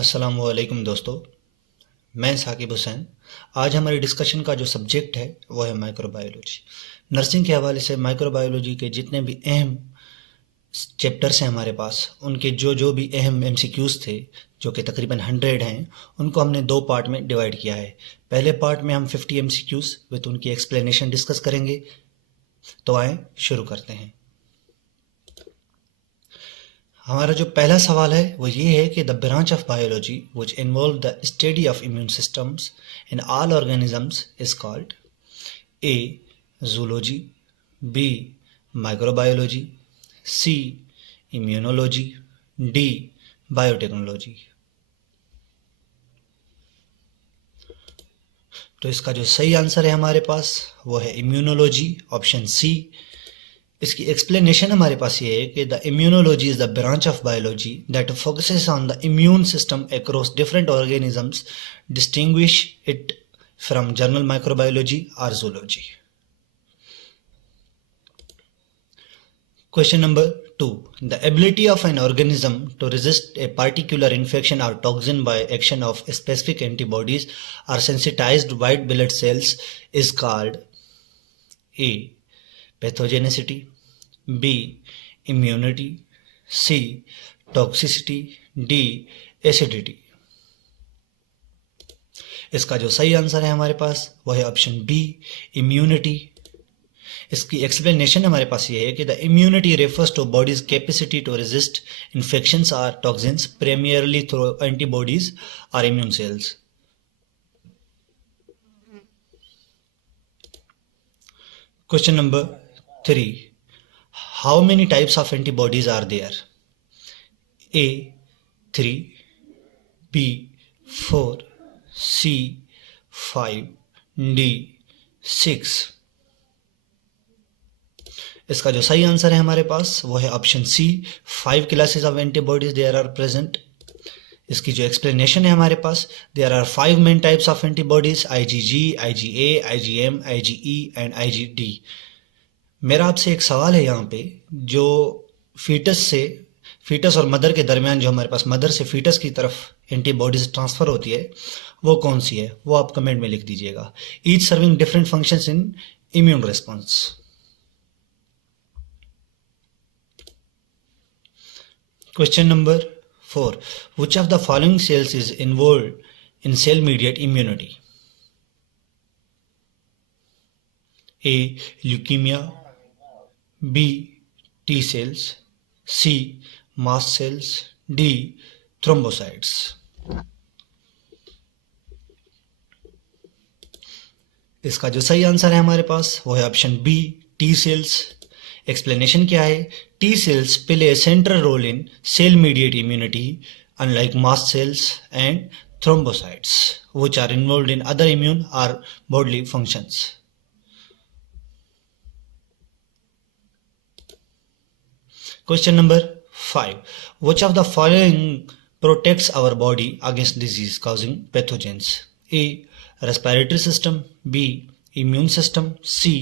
अस्सलामुअलैकुम दोस्तों, मैं साकिब हुसैन। आज हमारी डिस्कशन का जो सब्जेक्ट है वो है माइक्रोबायोलॉजी। नर्सिंग के हवाले से माइक्रोबायोलॉजी के जितने भी अहम चैप्टर्स हैं हमारे पास, उनके जो जो भी अहम एमसीक्यूज़ थे, जो कि तकरीबन 100 हैं, उनको हमने दो पार्ट में डिवाइड किया है। पहले पार्ट में हम 50 एमसीक्यूज़ विद उनकी एक्सप्लेनेशन डिस्कस करेंगे। तो आए शुरू करते हैं। हमारा जो पहला सवाल है वो ये है कि the branch of biology which involve the study of immune systems in all organisms is called A zoology, B microbiology, C immunology, D biotechnology. तो इसका जो सही आंसर है हमारे पास वो है इम्यूनोलॉजी, ऑप्शन सी। इसकी एक्सप्लेनेशन हमारे पास ये है कि the immunology is the branch of biology that focuses on the immune system across different organisms, distinguish it from general microbiology और zoology. Question number 2. The ability of an organism to resist a particular infection or toxin by action of specific antibodies or sensitized white blood cells is called A. Pathogenicity, B. Immunity, C. Toxicity, D. Acidity। इसका जो सही answer है हमारे पास वो है option B, immunity. इसकी explanation हमारे पास ये है कि the immunity refers to body's capacity to resist infections और टॉक्सिन्स प्राइमरली थ्रू एंटीबॉडीज और immune cells. Question number 3. How many types of antibodies are there? A 3, B 4, C 5, D 6। इसका जो सही आंसर है हमारे पास वो है option C, 5 classes of antibodies there are present. इसकी जो एक्सप्लेनेशन है हमारे पास, there are 5 main types of antibodies, IgG, IgA, IgM, IgE and IgD. मेरा आपसे एक सवाल है यहाँ पे, जो फीटस और मदर के दरमियान जो हमारे पास मदर से फीटस की तरफ एंटीबॉडीज ट्रांसफर होती है वो कौन सी है? वो आप कमेंट में लिख दीजिएगा। Each serving different functions in immune response. Question number 4. Which of the following cells is involved in cell-mediated immunity? A. Leukemia, B. T cells, C. Mast cells, D. Thrombocytes। इसका जो सही आंसर है हमारे पास वो है option B, T cells. Explanation क्या है? T cells play a central role in cell-mediated immunity, unlike mast cells and thrombocytes, which are involved in other immune or bodily functions. Question number 5. Which of the following protects our body against disease causing pathogens? A. Respiratory system, B. Immune system, C.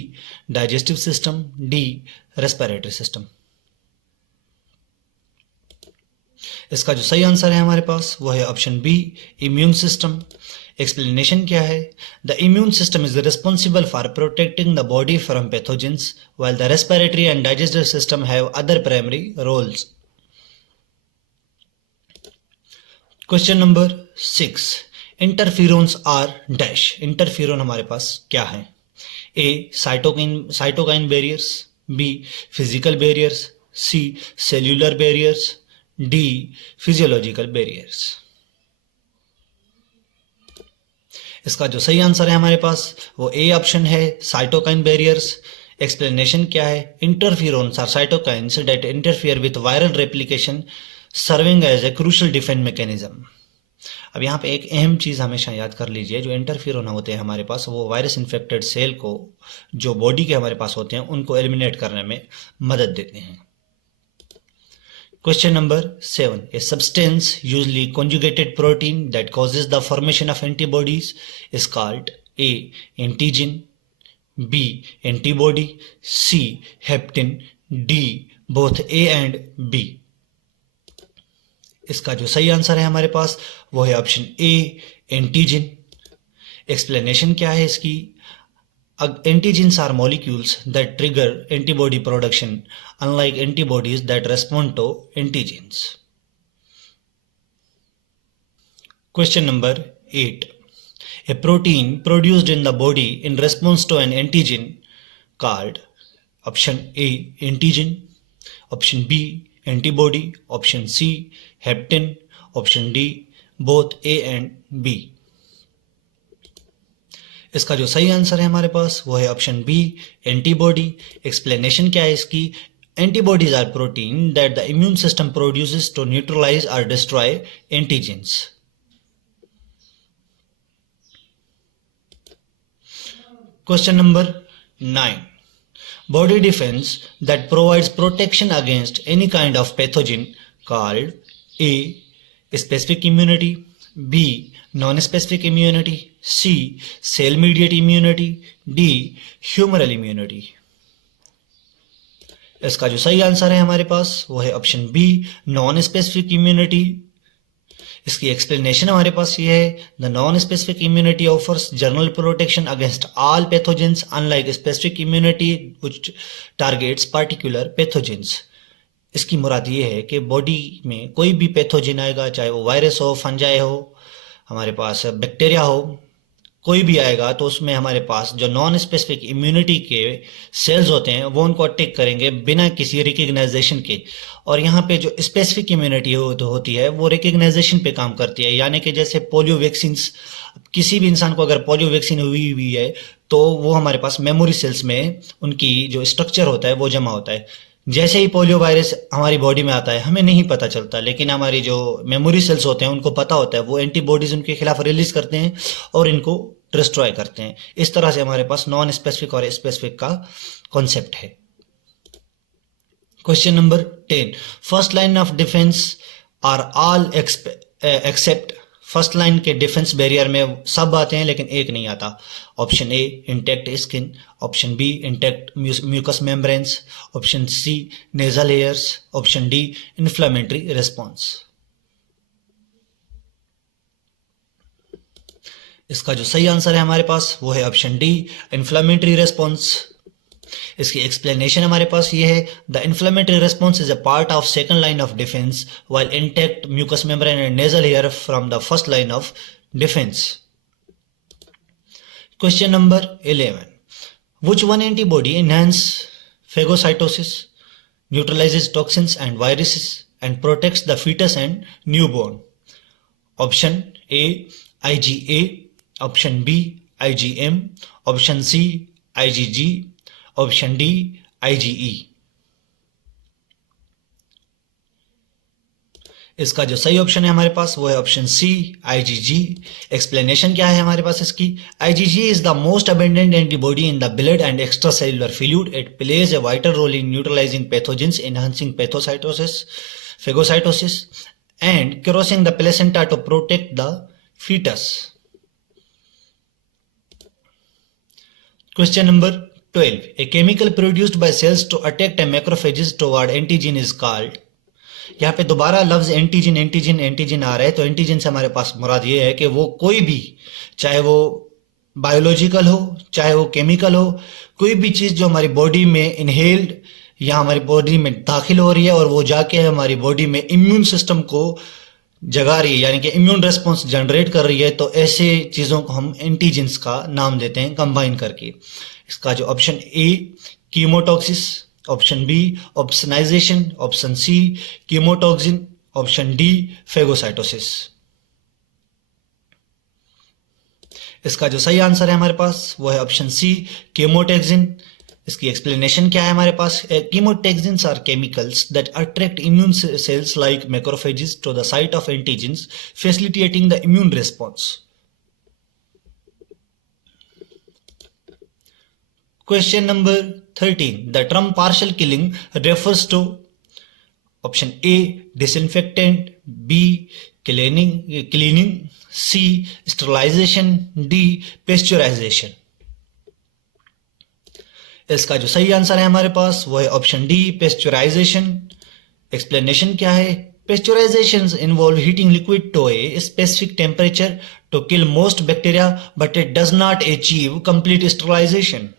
Digestive system, D. Respiratory system। इसका जो सही answer है हमारे पास वो है option B, immune system. Explanation क्या है? The immune system is responsible for protecting the body from pathogens, while the respiratory and digestive system have other primary roles. Question number 6. Interferons are dash. Interferon हमारे पास क्या है? A cytokine barriers, B physical barriers, C cellular barriers, D physiological barriers. इसका जो सही answer है हमारे पास वो ए ऑप्शन है, साइटोकाइन बैरियर्स। एक्सप्लेनेशन क्या है? Interferons are cytokines that interfere with viral replication, serving as a crucial defence mechanism. अब यहाँ पे एक अहम चीज़ हमेशा याद कर लीजिए, जो इंटरफेरोन होते हैं हमारे पास वो वायरस इन्फेक्टेड सेल को, जो बॉडी के हमारे पास होते हैं, उनको एलिमिनेट करने में मदद देते हैं। Question number 7. A substance, usually conjugated protein, that causes the formation of antibodies is called A. Antigen, B. Antibody, C. Heptin, D. Both A and B। इसका जो सही आंसर है हमारे पास वो है ऑप्शन ए, एंटीजन। एक्सप्लेनेशन क्या है इसकी? Antigens are molecules that trigger antibody production, unlike antibodies that respond to antigens. Question number 8. A protein produced in the body in response to an antigen called option A, antigen, option B, antibody, option C, heptin, option D, both A and B. इसका जो सही answer है हमारे पास वो है option B, antibody. Explanation क्या है इसकी? Antibodies are protein that the immune system produces to neutralise और destroy antigens. Question number 9. Body defense that provides protection against any kind of pathogen called A, specific immunity, B, non-specific immunity, C, cell-mediated immunity, D, humoral immunity. इसका जो सही answer है हमारे पास वो है option B, non specific immunity. इसकी explanation हमारे पास ये है, the non specific immunity offers general protection against all pathogens unlike specific immunity which targets particular pathogens. इसकी मुराद ये है कि बॉडी में कोई भी पैथोजन आएगा, चाहे वो वायरस हो, फंजाई हो, हमारे पास बैक्टीरिया हो, कोई भी आएगा तो उसमें हमारे पास जो नॉन स्पेसिफिक इम्यूनिटी के सेल्स होते हैं वो उनको अटैक करेंगे बिना किसी रिकग्नाइजेशन के। और यहाँ पे जो स्पेसिफिक इम्यूनिटी होती है वो रिकग्नाइजेशन पे काम करती है। यानी कि जैसे पोलियो वैक्सीन, किसी भी इंसान को अगर पोलियो वैक्सीन हुई है तो वो हमारे पास मेमोरी सेल्स में उनकी जो स्ट्रक्चर होता है वो जमा होता है। जैसे ही पोलियो वायरस हमारी बॉडी में आता है हमें नहीं पता चलता, लेकिन हमारी जो मेमोरी सेल्स होते हैं उनको पता होता है, वो एंटीबॉडीज उनके खिलाफ रिलीज करते हैं और इनको डिस्ट्रॉय करते हैं। इस तरह से हमारे पास नॉन स्पेसिफिक और स्पेसिफिक का कॉन्सेप्ट है। Question number 10. First line of defence are all except. First line के डिफेंस बैरियर में सब आते हैं लेकिन एक नहीं आता। Option A, intact skin, option B, intact mucous membranes, option C, nasal hairs, option D, inflammatory response. इसका जो सही आंसर है हमारे पास वो है ऑप्शन डी, इन्फ्लेमेटरी रेस्पॉन्स। इसकी एक्सप्लेनेशन हमारे पास ये है, the inflammatory response is a part of second line of defence while intact mucous membrane and nasal hair from the first line of defence. Question number 11. Which one antibody enhances phagocytosis, neutralizes toxins and viruses, and protects the fetus and newborn? Option A, IgA, option B, IgM, option C, IgG, option D, IgE. इसका जो सही option है हमारे पास वो है option सी, IgG। Explanation क्या है हमारे पास इसकी? IgG is the most abundant antibody in the blood and extracellular fluid. It plays a vital role in neutralising pathogens, enhancing pathocytosis, phagocytosis and crossing the placenta to protect the foetus. Question number 12. A chemical produced by cells to attack a macrophages toward antigen is called. यहाँ पे दोबारा लफ्ज antigen antigen antigen आ रहा है, तो antigen से हमारे पास मुराद ये है कि वो कोई भी, चाहे वो बायोलॉजिकल हो चाहे वो केमिकल हो, कोई भी चीज जो हमारी बॉडी में इनहेल्ड या हमारी बॉडी में दाखिल हो रही है और वो जाके हमारी बॉडी में इम्यून सिस्टम को जगा रही है, यानी कि इम्यून रेस्पॉन्स जनरेट कर रही है, तो ऐसे चीजों को हम एंटीजेंस का नाम देते हैं कंबाइन करके। इसका जो option A, chemotaxis, option B, opsonisation, option C, chemotaxin, option D, phagocytosis. इसका जो सही आंसर है हमारे पास वो है ऑप्शन सी, कीमोटॉक्सिन। इसकी एक्सप्लेनेशन क्या है हमारे पास? Chemotaxins are chemicals that attract immune cells like macrophages to the site of antigens, facilitating the immune response. Question number 13. The term partial killing refers to option A, disinfectant, B, cleaning, C, sterilization, D, pasteurization. इसका जो सही answer है हमारे पास वो है option D, पेस्चुराइजेशन। Explanation क्या है? Pasteurizations involve heating liquid to a specific temperature to kill most bacteria, but it does not achieve complete sterilization.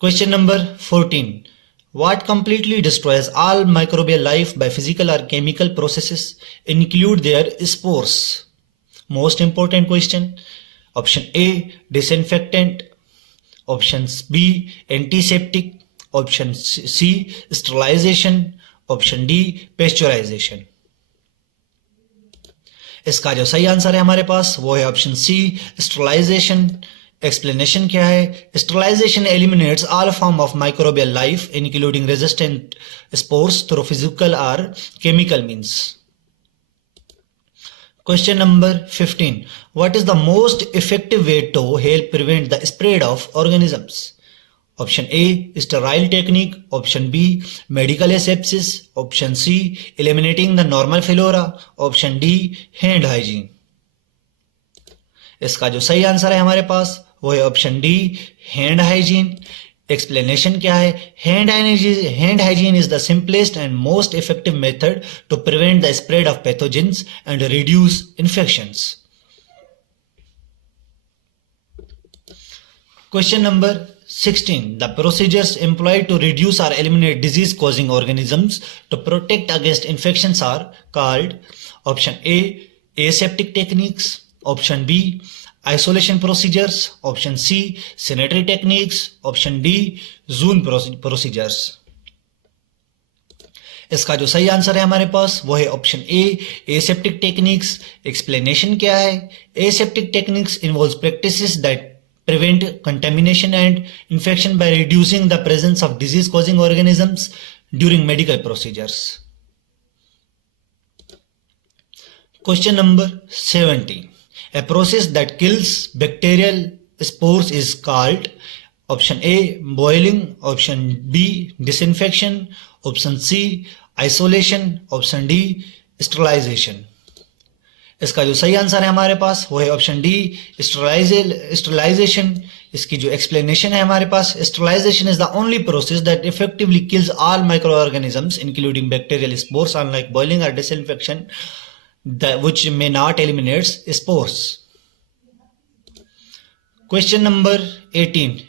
Question number 14. What completely destroys all microbial life by physical or chemical processes include their spores? Most important question. Option A, disinfectant. Option B, antiseptic. Option C, sterilization. Option D, pasteurization. इसका जो सही answer है हमारे पास वो है option सी, sterilization. Explanation क्या है? Sterilisation eliminates all form of microbial life including resistant spores through physical और chemical means. Question number 15. What is the most effective way to help prevent the spread of organisms? Option A, sterile technique. Option B, medical asepsis. Option C, eliminating the normal flora. Option D, hand hygiene. इसका जो सही answer है हमारे पास वो है option D, hand hygiene. Explanation क्या है? Hand hygiene is the simplest and most effective method to prevent the spread of pathogens and reduce infections. Question number 16. The procedures employed to reduce or eliminate disease-causing organisms to protect against infections are called option A, aseptic techniques. Option B, isolation procedures. Option C, sanitary techniques. Option D, zone procedures. इसका जो सही answer है हमारे पास वो है option ए, aseptic techniques. Explanation क्या है? Aseptic techniques involves practices that prevent contamination and infection by reducing the presence of disease-causing organisms during medical procedures. Question number 17. A process that kills bacterial spores is called option A, boiling. Option B, disinfection. Option C, isolation. Option D, sterilization. इसका जो सही answer है हमारे पास वो है option D, sterilization. इसकी जो एक्सप्लेनेशन है हमारे पास, sterilisation is the only process that effectively kills all microorganisms including bacterial spores unlike boiling और disinfection which may not eliminates spores. Question number 18.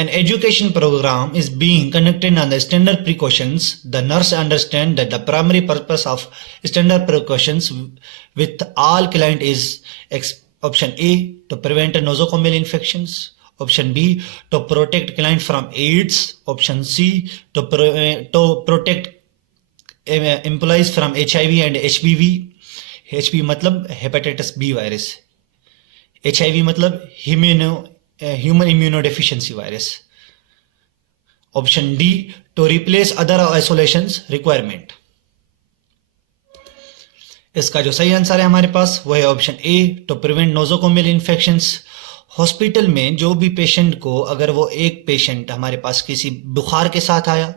An education program is being conducted on the standard precautions. The nurse understands that the primary purpose of standard precautions with all client is option A, to prevent nosocomial infections. Option B, to protect client from AIDS. Option C, to protect employees from HIV and HBV. HBV मतलब hepatitis B virus. HIV मतलब human immunodeficiency virus. Option D, to replace other isolations requirement. इसका जो सही answer है हमारे पास वो है option A, to prevent nosocomial infections. Hospital में जो भी पेशेंट को, अगर वो एक पेशेंट हमारे पास किसी बुखार के साथ आया,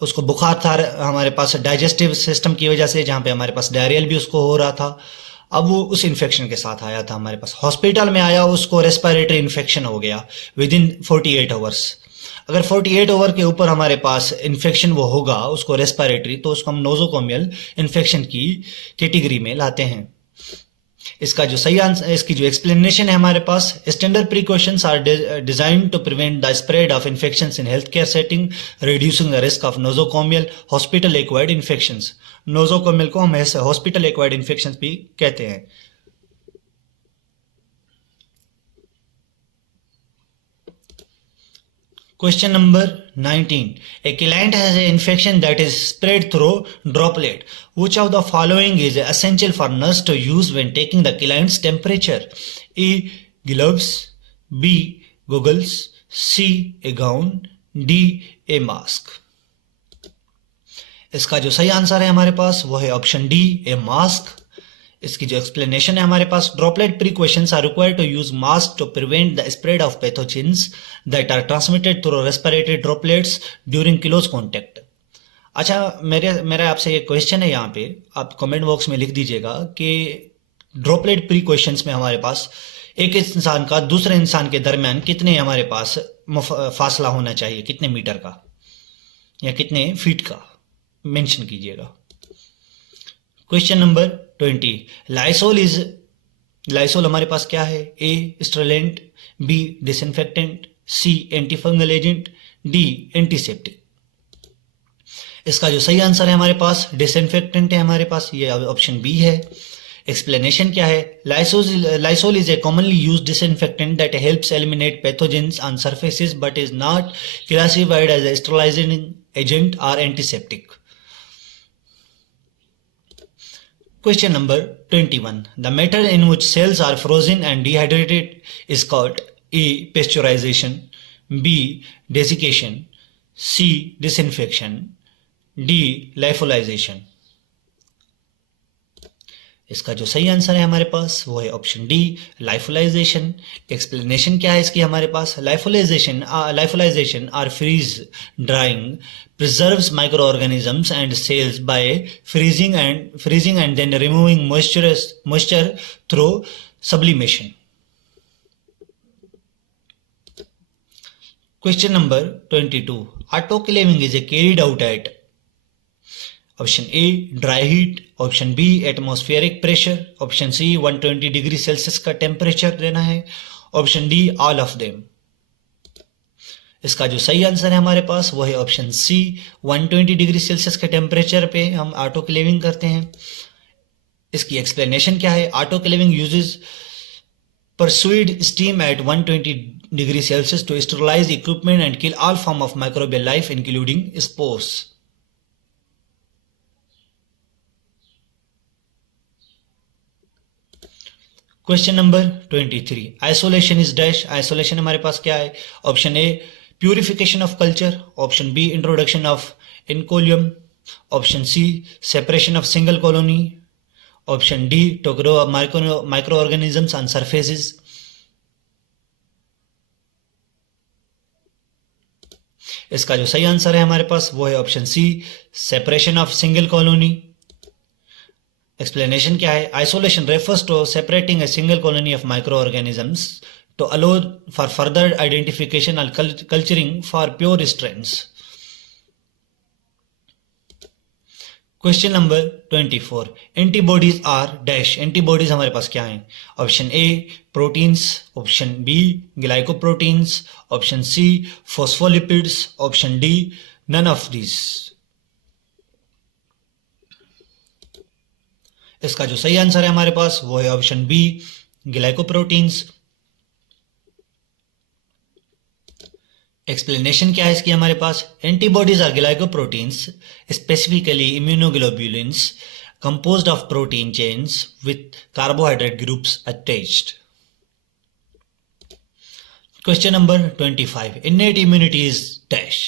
उसको बुखार था हमारे पास डाइजेस्टिव सिस्टम की वजह से, जहां पे हमारे पास डायरियल भी उसको हो रहा था, अब वो उस इन्फेक्शन के साथ आया था हमारे पास, हॉस्पिटल में आया, उसको रेस्पिरेटरी इन्फेक्शन हो गया विद इन 48 आवर्स. अगर 48 आवर के ऊपर हमारे पास इन्फेक्शन वो होगा उसको रेस्पिरेटरी, तो उसको हम नोजोकोमियल इन्फेक्शन की कैटेगरी में लाते हैं. इसका जो सही आंसर, इसकी जो एक्सप्लेनेशन है हमारे पास, standard precautions are designed to prevent the spread of infections in health care setting, reducing the risk of nosocomial hospital acquired infections. Nosocomial को हम ऐसे हॉस्पिटल एक्वायर्ड इन्फेक्शंस भी कहते हैं. Question number 19. A client has an infection that is spread through droplet. Which of the following is essential for nurse to use when taking the client's temperature? A, gloves. B, goggles. C, a gown. D, a mask. इसका जो सही answer है हमारे पास वो है option D, ए mask. इसकी जो एक्सप्लेनेशन है हमारे पास, droplet precautions are required to use mask to prevent the spread of pathogens that are transmitted through respiratory droplets during close contact. अच्छा, मेरा आपसे एक क्वेश्चन है, यहाँ पे आप कमेंट बॉक्स में लिख दीजिएगा कि ड्रॉपलेट प्रिकॉशंस में हमारे पास एक इंसान का दूसरे इंसान के दरमियान कितने हमारे पास फासला होना चाहिए, कितने मीटर का, या कितने फीट का मेंशन कीजिएगा। क्वेश्चन नंबर 20, लाइसोल हमारे पास क्या है? ए स्टरलेंट, बी डिसइंफेक्टेंट, सी एंटीफंगल एजेंट, डी एंटीसेप्टिक। इसका जो सही आंसर है हमारे पास डिसइंफेक्टेंट है हमारे पास, ये ऑप्शन बी है। एक्सप्लेनेशन क्या है? Lysol is a commonly used disinfectant that helps eliminate pathogens on surfaces but is not classified as a sterilizing agent or antiseptic. Question number 21. The method in which cells are frozen and dehydrated is called A. Pasteurization, B. Desiccation, C. Disinfection, D. Lyophilization. इसका जो सही answer है हमारे पास वो है option D, लाइफोलाइजेशन। Explanation क्या है इसकी हमारे पास? Lyophilisation are freeze drying preserves microorganisms and cells by freezing and then removing moisture through sublimation. Question number 22. Autoclaving is carried out at option A dry heat, option B atmospheric pressure, option C 120 degree Celsius का temperature देना है, option D all of them. इसका जो सही answer है हमारे पास वो है ऑप्शन सी, 120 डिग्री सेल्सियस के टेम्परेचर पे हम ऑटोक्लेविंग करते हैं। इसकी एक्सप्लेनेशन क्या है? Autoclaving uses pressurised steam at 120 degree Celsius to sterilise equipment and kill all form of microbial life including spores. Question number 23. Isolation is dash. Isolation हमारे पास क्या है? Option A purification of culture, option B introduction of inoculum, option C separation of single colony, option D to grow microorganisms on surfaces. इसका जो सही answer है हमारे पास वो है option C, separation of single colony. Explanation क्या है? Isolation refers to separating a single colony of microorganisms to allow for further identification and culturing for pure strains. Question number 24. Antibodies are dash. Antibodies हमारे पास क्या हैं? Option A proteins, option B glycoproteins, option C phospholipids, option D none of this. इसका जो सही answer है हमारे पास वो है ऑप्शन बी ग्लाइकोप्रोटीन्स। एक्सप्लेनेशन क्या है इसकी हमारे पास? Antibodies are glycoproteins specifically immunoglobulins composed of protein chains with carbohydrate groups attached. Question number 25. Innate immunity is dash.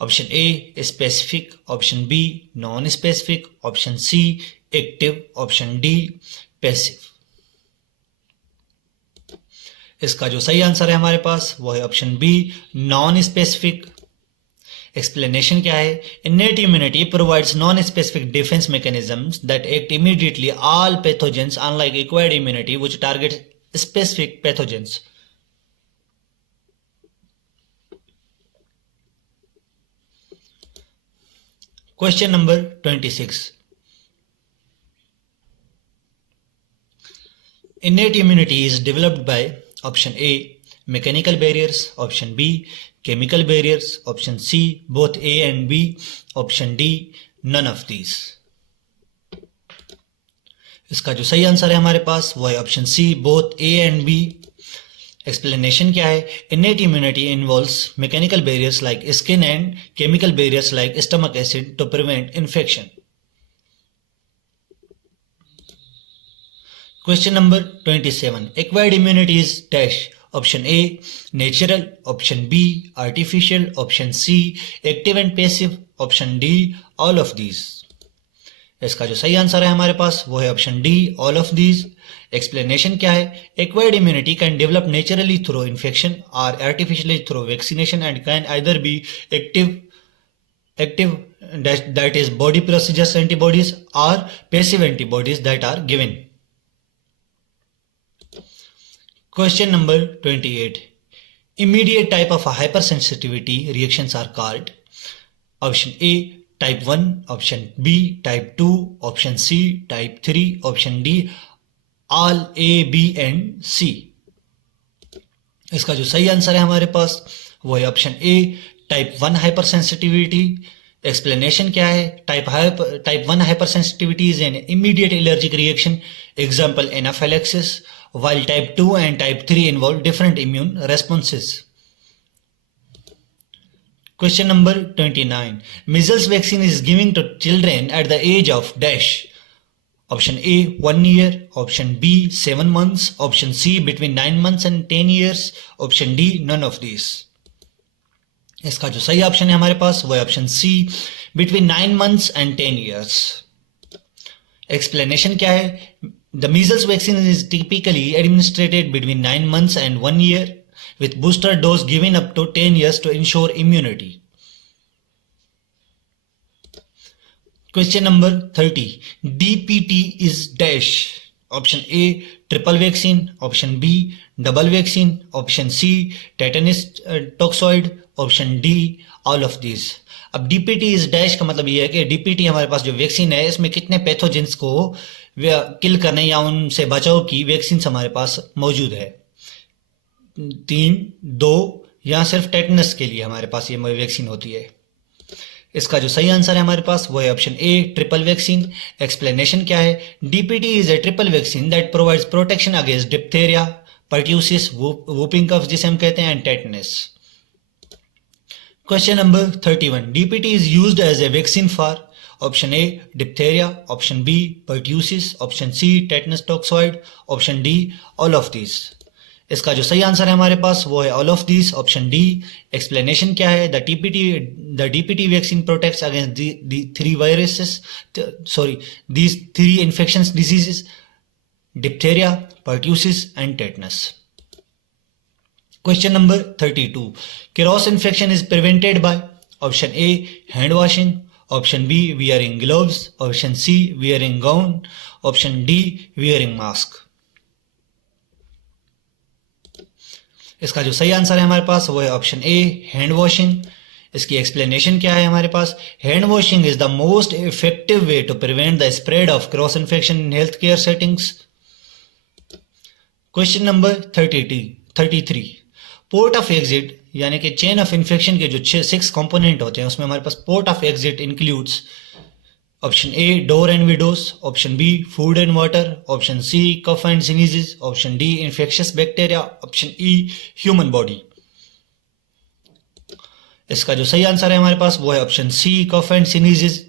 Option A specific, option B non-specific, option C active, option D passive. इसका जो सही answer है हमारे पास वो है option B non specific. Explanation क्या है? Innate immunity provides non specific defence mechanisms that act immediately all pathogens unlike acquired immunity which target specific pathogens. Question number 26. Innate immunity is developed by option A mechanical barriers, option B chemical barriers, option C both A and B, option D none of these. इसका जो सही answer है हमारे पास वो है option C both A and B. Explanation क्या है? innate immunity involves mechanical barriers like skin and chemical barriers like stomach acid to prevent infection. Question number 27. Acquired immunity is dash. Option A natural, option B artificial, option C active and passive, option D all of these. इसका जो सही answer है हमारे पास वो है option D all of these. Explanation क्या है? Acquired immunity can develop naturally through infection और artificially through vaccination and can either be active that is body procedures antibodies or passive antibodies that are given. Question number 28. Immediate type of hypersensitivity reactions are called option A type 1, option B type 2, option C type 3, option D all A B and C. इसका जो सही answer है हमारे पास वो है option A type 1 hypersensitivity. Explanation क्या है? Type 1 hypersensitivity is an immediate allergic reaction, example anaphylaxis, while type 2 and type 3 involve different immune responses. Question number 29. Measles vaccine is given to children at the age of dash. Option A 1 year, option B 7 months, option C between 9 months and 10 years, option D none of these. इसका जो सही option है हमारे पास वो है option C between 9 months and 10 years. Explanation क्या है? The measles vaccine is typically administered between 9 months and 1 year, with booster dose given up to 10 years to ensure immunity. Question number 30. DPT is dash. Option A triple vaccine, option B double vaccine, option C tetanus toxoid, option D all of these. अब DPT is dash का मतलब ये है कि DPT हमारे पास जो vaccine है इसमें कितने पैथोजेंस को किल करने या उनसे बचाव की वैक्सीन हमारे पास मौजूद है? 3, 2 या सिर्फ टेटनस के लिए हमारे पास ये वैक्सीन होती है? इसका जो सही आंसर है हमारे पास वो है option A triple vaccine. Explanation क्या है? DPT is a triple vaccine that provides protection against diphtheria, pertussis, whooping cough जिसे हम कहते हैं, and tetanus. Question number 31. DPT is used as a vaccine for option A diphtheria, option B pertussis, option C tetanus toxoid, option D all of these. इसका जो सही answer है हमारे पास वो है all of these, option D. Explanation क्या है? The DPT vaccine protects against the three viruses, these three infections diseases: diphtheria, pertussis and tetanus. Question number 32. Cross infection is prevented by option A hand washing, option B wearing gloves, option C wearing gown, option D wearing mask. इसका जो सही answer है हमारे पास वो है option A hand washing. इसकी explanation क्या है हमारे पास? Hand washing is the most effective way to prevent the spread of cross infection in health care settings. Question number 33. Port of exit यानी कि चेन ऑफ इन्फेक्शन के जो 6 component होते हैं उसमें हमारे पास port of exit includes option A door and windows, option B food and water, option C cough and sneezes, option D infectious bacteria, option E human body. इसका जो सही आंसर है हमारे पास वो है option C cough and sneezes.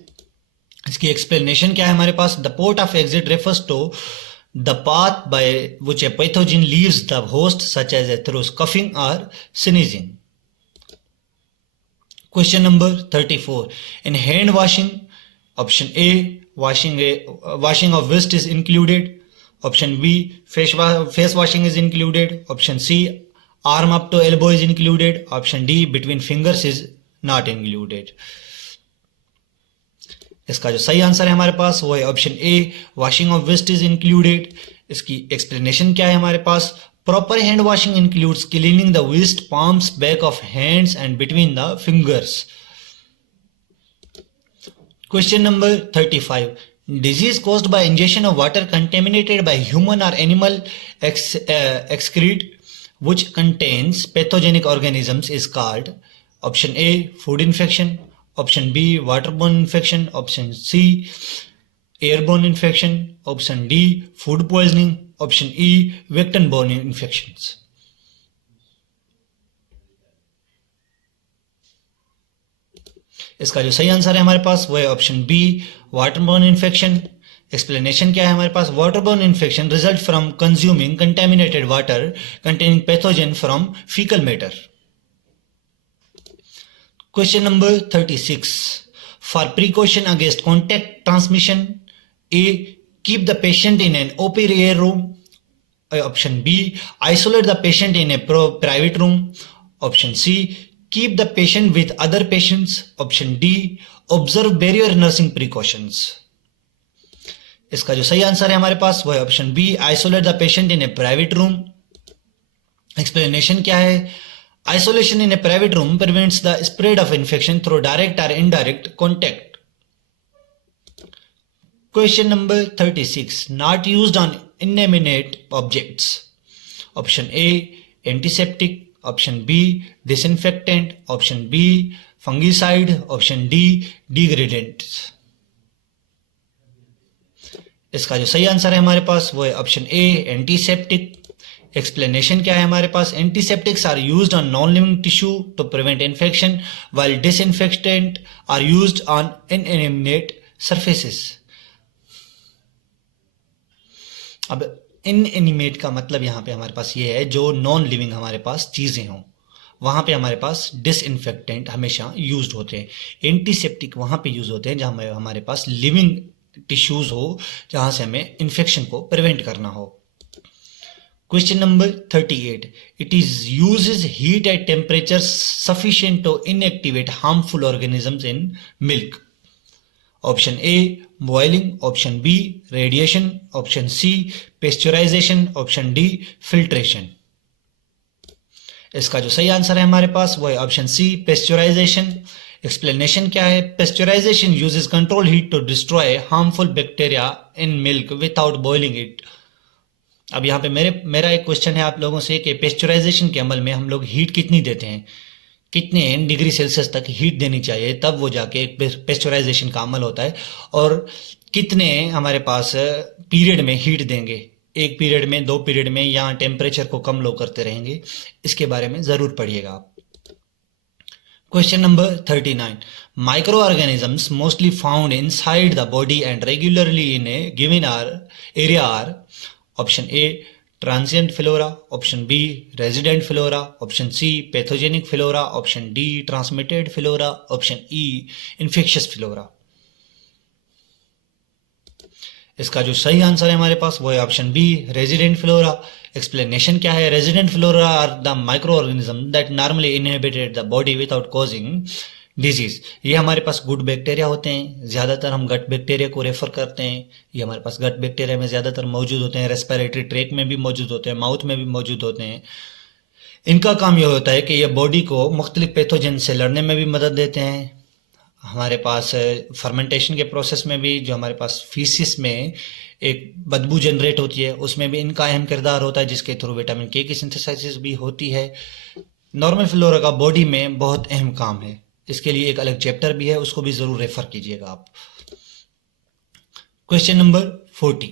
इसकी explanation क्या है हमारे पास? The port of exit refers to the path by which a pathogen leaves the host, such as through coughing or sneezing. Question number 34. In hand washing, option A washing of wrist is included, option B face washing is included, option C arm up to elbow is included, option D between fingers is not included. इसका जो सही answer है हमारे पास वो है option A washing of waist is included. इसकी explanation क्या है हमारे पास? Proper hand washing includes cleaning the waist, palms, back of hands and between the fingers. Question number 35. Disease caused by ingestion of water contaminated by human or animal excrete which contains pathogenic organisms is called option A food infection, option B waterborne infection, option C airborne infection, option D food poisoning, option E vector-borne infections. इसका जो सही answer है हमारे पास वो है option B waterborne infection. Explanation क्या है हमारे पास? Waterborne infection result from consuming contaminated water containing pathogen from faecal matter. Question number 36. For precaution against contact transmission, A. Keep the patient in an open air room. Option B. Isolate the patient in a private room. Option C. Keep the patient with other patients. Option D. Observe barrier nursing precautions. इसका जो सही answer है हमारे पास वो है option B isolate the patient in a private room. Explanation क्या है? Isolation in a private room prevents the spread of infection through direct or indirect contact. Question number 36. Not used on inanimate objects. Option A, antiseptic. Option B, disinfectant. Option B, fungicide. Option D, degradants. इसका जो सही answer है हमारे पास वो है option ए, antiseptic. Explanation क्या है हमारे पास? Antiseptics are used on non living tissue to prevent infection, while disinfectant are used on inanimate surfaces. अब इनएनिमेट का मतलब यहाँ पे हमारे पास ये है जो नॉन लिविंग हमारे पास चीजें हों, वहां पे हमारे पास डिसइंफेक्टेंट हमेशा यूज्ड होते हैं। एंटीसेप्टिक वहां पे यूज होते हैं जहां हमारे पास लिविंग टिश्यूज हो, जहां से हमें इन्फेक्शन को प्रिवेंट करना हो। Question number 38. It is uses heat at temperature sufficient to inactivate harmful organisms in milk. Option A, boiling. Option B, radiation. Option C, pasteurisation. Option D, filtration. इसका जो सही आंसर है हमारे पास वो है ऑप्शन सी, पेस्चराइजेशन। एक्सप्लेनेशन क्या है? Pasteurisation uses control heat to destroy harmful bacteria in milk without boiling it. अब यहाँ पे मेरा एक क्वेश्चन है आप लोगों से कि पेस्चराइजेशन के अमल में हम लोग हीट कितनी देते हैं, कितने डिग्री सेल्सियस तक हीट देनी चाहिए तब वो जाके एक पेस्चराइजेशन का अमल होता है, और कितने हमारे पास पीरियड में हीट देंगे, एक पीरियड में, 2 पीरियड में, या टेम्परेचर को कम लो करते रहेंगे, इसके बारे में जरूर पढ़िएगा आप। Question number 39. Microorganisms mostly found inside the body and regularly in a given area are option A, transient flora. Option B, resident flora. Option C, pathogenic flora. Option D, transmitted flora. Option E, infectious flora. इसका जो सही answer है हमारे पास वो है option B, resident flora. Explanation क्या है? Resident flora are the micro organism that normally inhabited the body without causing disease. ये हमारे पास गुड बैक्टीरिया होते हैं, ज्यादातर हम गट बैक्टीरिया को रेफर करते हैं। ये हमारे पास गट बैक्टीरिया में ज्यादातर मौजूद होते हैं, रेस्पिरेटरी ट्रैक में भी मौजूद होते हैं, माउथ में भी मौजूद होते हैं। इनका काम यह होता है कि ये बॉडी को मुख्तलिफ पैथोजन से लड़ने में भी मदद देते हैं। हमारे पास फर्मेंटेशन के प्रोसेस में भी जो हमारे पास फीसिस में एक बदबू जनरेट होती है उसमें भी इनका अहम किरदार होता है, जिसके थ्रू विटामिन के की सिंथेसाइसिस भी होती है। नॉर्मल फ्लोरा का बॉडी में बहुत अहम काम है, इसके लिए एक अलग चैप्टर भी है, उसको भी जरूर रेफर कीजिएगा आप। Question number 40.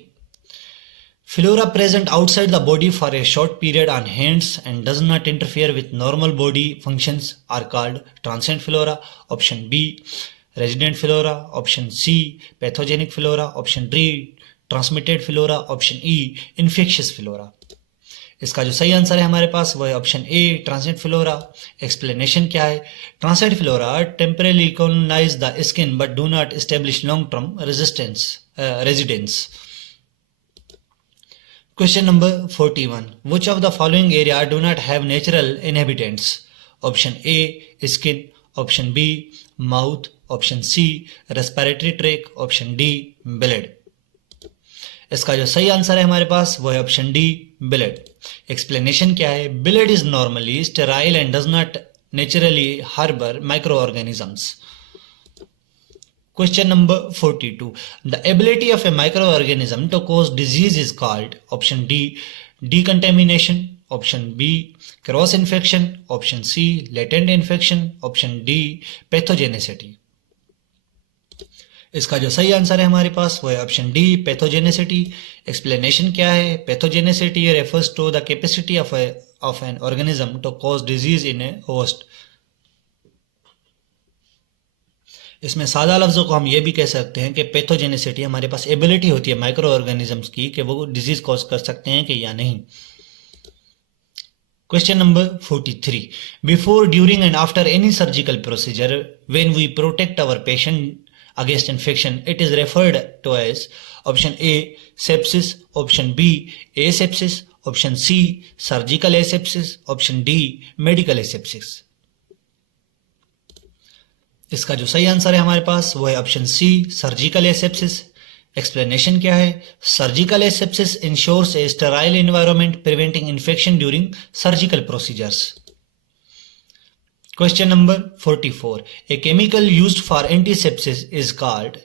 Flora present outside the body for a short period on hands and does not interfere with normal body functions are called transient flora. Option B, resident flora. Option C, pathogenic flora. Option D, transmitted flora. Option E, infectious flora. इसका जो सही answer है हमारे पास वो है option A, transient flora. Explanation क्या है? Transient flora temporarily colonize the skin but do not establish long term residence. Question number 41. Which of the following area do not have natural inhabitants? Option A, skin. Option B, mouth. Option C, respiratory tract. Option D, blood. इसका जो सही answer है हमारे पास वो है option D, blood. Explanation क्या है? Blood is normally sterile and does not naturally harbour microorganisms. Question number 42. The ability of a microorganism to cause disease is called option D, decontamination. Option B, cross infection. Option C, latent infection. Option D, pathogenicity. इसका जो सही answer है हमारे पास वो है option D, pathogenicity. Explanation क्या है? Pathogenicity refers to the capacity of an organism to cause disease in a host. इसमें सादा लफ्जों को हम ये भी कह सकते हैं कि पैथोजेनेसिटी हमारे पास एबिलिटी होती है माइक्रो ऑर्गेनिजम्स की कि वो डिजीज कॉज कर सकते हैं कि या नहीं। Question number 43. Before, during and after any surgical procedure when we protect our patient against infection it is referred to as option A, sepsis. Option B, asepsis. Option C, surgical asepsis. Option D, medical asepsis. इसका जो सही answer है हमारे पास वो है option C, surgical asepsis. Explanation क्या है? Surgical asepsis ensures a sterile environment preventing infection during surgical procedures. Question number 44. A chemical used for antisepsis is called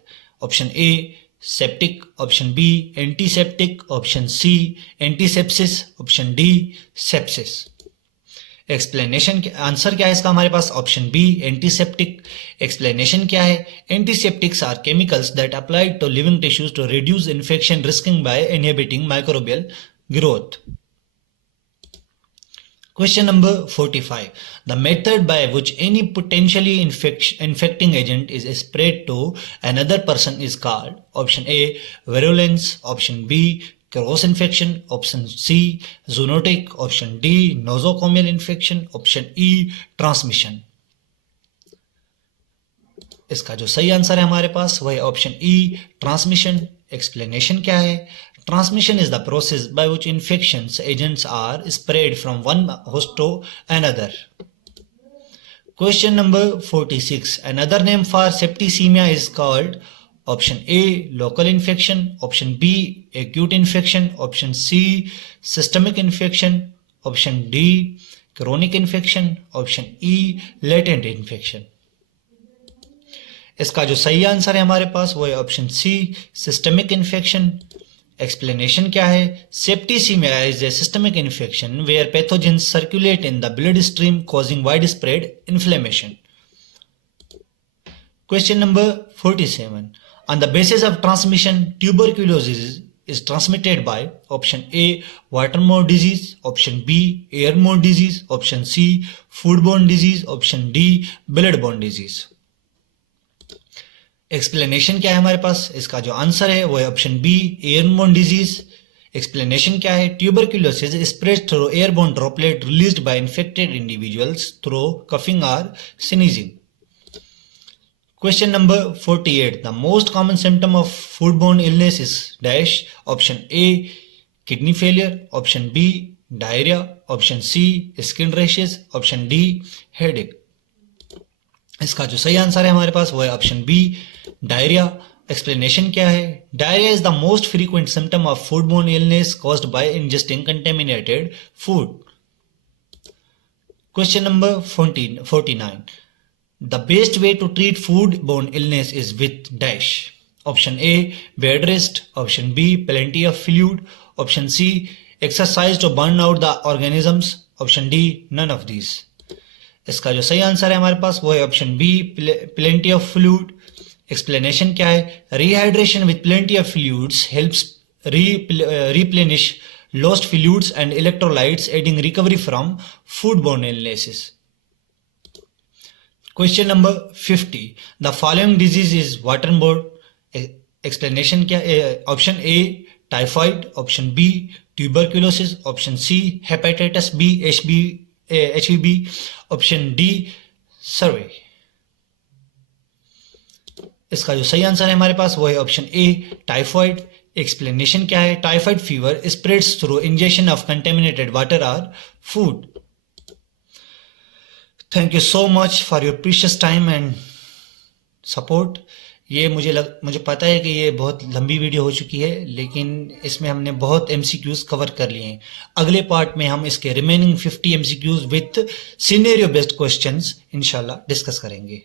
option A septic, option B antiseptic, option C antisepsis, option D sepsis. Explanation answer क्या है इसका हमारे पास option B antiseptic. Explanation क्या है? Antiseptics are chemicals that applied to living tissues to reduce infection risking by inhibiting microbial growth. Question number 45. The method by which any potentially infecting agent is spread to another person is called option A virulence, option B cross infection, option C zoonotic, option D nosocomial infection, option E transmission. इसका जो सही answer है हमारे पास वह है option E transmission. Explanation क्या है? Transmission is the process by which infections agents are spread from one host to another. Question number 46. Another name for septicemia is called option A local infection, option B acute infection, option C systemic infection, option D chronic infection, option E latent infection. इसका जो सही answer है हमारे पास वो है option C systemic infection. Explanation क्या है? Septicaemia is a systemic infection where pathogens circulate in the blood stream causing widespread inflammation. Question number 47. On the basis of transmission tuberculosis is transmitted by option A waterborne disease, option B airborne disease, option C foodborne disease, option D bloodborne disease. Explanation क्या है हमारे पास? इसका जो answer है वो है option B airborne disease. Explanation क्या है? Tuberculosis spread through airborne droplet released by infected individuals through coughing और sneezing. Question number 48. The most common symptom of foodborne illness is dash. Option A kidney failure, option B diarrhoea, option C skin rashes, option D headache. इसका जो सही answer है हमारे पास वो है option B diarrhoea. Explanation क्या है? Diarrhoea is the most frequent symptom of foodborne illness caused by ingesting contaminated food. Question number 49. The best way to treat foodborne illness is with dash. Option A bed rest, option B plenty of fluid, option C exercise to burn out the organisms, option D none of these. इसका जो सही answer है हमारे पास वो है option B plenty of fluid. Explanation क्या है? Rehydration with plenty of fluids helps replenish lost fluids and electrolytes, aiding recovery from foodborne illnesses. Question number 50. The following disease is waterborne. Explanation क्या है? Option A typhoid, option B tuberculosis, option C hepatitis B HBV, option D survey. इसका जो सही answer है हमारे पास वो है ऑप्शन ए टाइफाइड. एक्सप्लेनेशन क्या है? Typhoid fever spreads through injection of contaminated water और food. Thank you so much for your precious time and support. ये मुझे पता है कि ये बहुत लंबी वीडियो हो चुकी है, लेकिन इसमें हमने बहुत MCQs कवर कर लिए हैं. अगले पार्ट में हम इसके remaining 50 MCQs with scenario based questions इंशाल्लाह डिस्कस करेंगे.